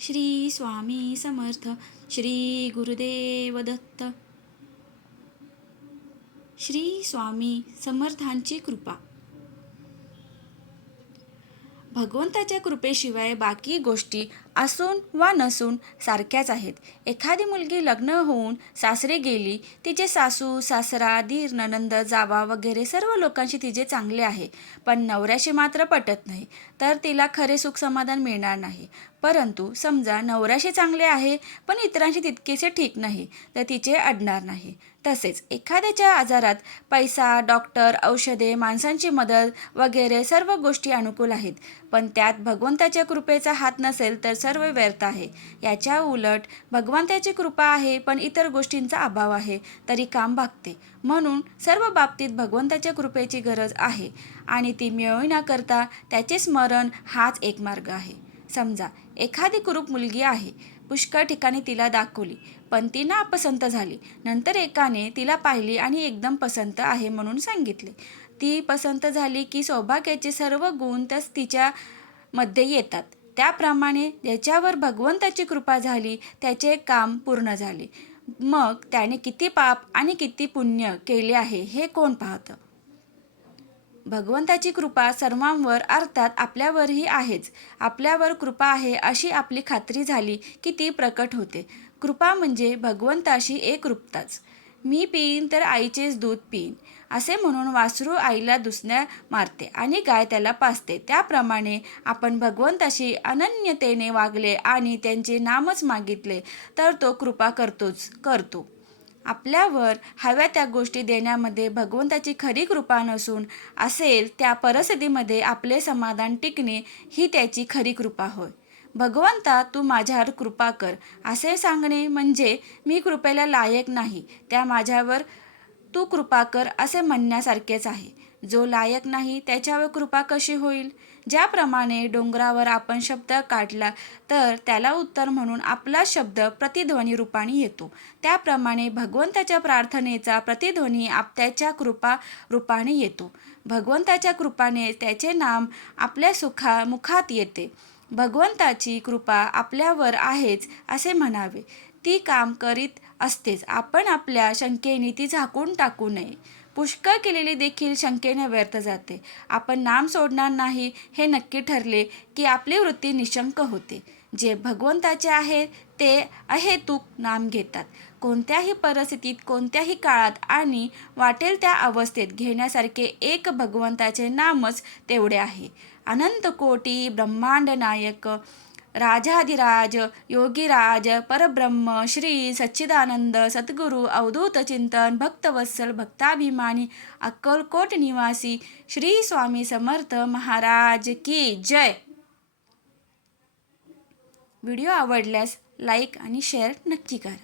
श्री स्वामी समर्थ. श्री गुरुदेव दत्त. श्री स्वामी समर्थांची कृपा. भगवंताच्या कृपेशिवाय बाकी गोष्टी असून वा नसून सारख्याच आहेत. एखादी मुलगी लग्न होऊन सासरे गेली, तिचे सासू सासरा दीर नणंद जावा वगैरे सर्व लोकांशी तिचे चांगले आहे, पण नवऱ्याशी मात्र पटत नाही, तर तिला खरे सुख समाधान मिळणार नाही. परंतु समजा नवऱ्याशी चांगले आहे पण इतरांशी तितकेसे ठीक नाही, तर तिचे अडणार नाही. तसेच एखाद्याच्या आजारात पैसा, डॉक्टर, औषधे, माणसांची मदत वगैरे सर्व गोष्टी अनुकूल आहेत, पण त्यात भगवंताच्या कृपेचा हात नसेल तर सर्व व्यर्थ आहे. याच्या उलट भगवंताची कृपा आहे पण इतर गोष्टींचा अभाव आहे तरी काम भागते. म्हणून सर्व बाबतीत भगवंताच्या कृपेची गरज आहे आणि ती मिळविण्याकरता त्याचे स्मरण हाच एक मार्ग आहे. समजा एखादी कुरूप मुलगी आहे, पुष्कळ ठिकाणी तिला दाखवली पण ती नापसंत झाली. नंतर एकाने तिला पाहिली आणि एकदम पसंत आहे म्हणून सांगितले. ती पसंत झाली की सौभाग्याचे सर्व गुण तिच्या मध्ये येतात. त्याप्रमाणे ज्याच्यावर भगवंताची कृपा झाली त्याचे काम पूर्ण झाले. मग त्याने किती पाप आणि किती पुण्य केले आहे हे कोण पाहतं? भगवंताची कृपा सर्वांवर अर्थात आपल्यावरही आहेच. आपल्यावर कृपा आहे अशी आपली खात्री झाली की ती प्रकट होते. कृपा म्हणजे भगवंताशी एकरूपताच. मी पिईन तर आईचेच दूध पिईन असे म्हणून वासरू आईला दुसण्या मारते आणि गाय त्याला पाजते. त्याप्रमाणे आपण भगवंताशी अनन्यतेने वागले आणि त्यांचे नामच मागितले तर तो कृपा करतो. आपल्यावर हव्या त्या गोष्टी देण्यामध्ये भगवंताची खरी कृपा नसून असेल त्या परिस्थितीमध्ये आपले समाधान टिकणे ही त्याची खरी कृपा होय. भगवंता तू माझ्यावर कृपा कर असे सांगणे म्हणजे मी कृपेला लायक नाही, त्या माझ्यावर तू कृपा कर असे म्हणण्यासारखेच आहे. जो लायक नाही त्याच्यावर कृपा कशी होईल? ज्याप्रमाणे डोंगरावर आपण शब्द काढला तर त्याला उत्तर म्हणून आपला शब्द प्रतिध्वनी रूपाने येतो, त्याप्रमाणे भगवंताच्या प्रार्थनेचा प्रतिध्वनी त्याच्या कृपा रूपाने येतो. भगवंताच्या कृपाने त्याचे नाम आपल्या मुखात येते. भगवंताची कृपा आपल्यावर आहेच असे म्हणावे. ती काम करीत असतेच. आपण आपल्या शंकेने ती झाकून टाकू नये. पुष्कळ केलेली देखील शंकेने व्यर्थ जाते. आपण नाम सोडणार नाही हे नक्की ठरले की आपली वृत्ती निशंक होते. जे भगवंताचे आहे ते अहेतुक नाम घेतात. कोणत्याही परिस्थितीत, कोणत्याही काळात आणि वाटेल त्या अवस्थेत घेण्यासारखे एक भगवंताचे नामच तेवढे आहे. अनंत कोटी ब्रह्मांड नायक राजाधिराज योगीराज परब्रह्म श्री सच्चिदानंद सद्गुरु अवधूत चिंतन भक्तवत्सल भक्ताभिमानी अक्कलकोट निवासी श्री स्वामी समर्थ महाराज की जय. व्हिडिओ आवडल्यास लाईक आणि शेअर नक्की करा.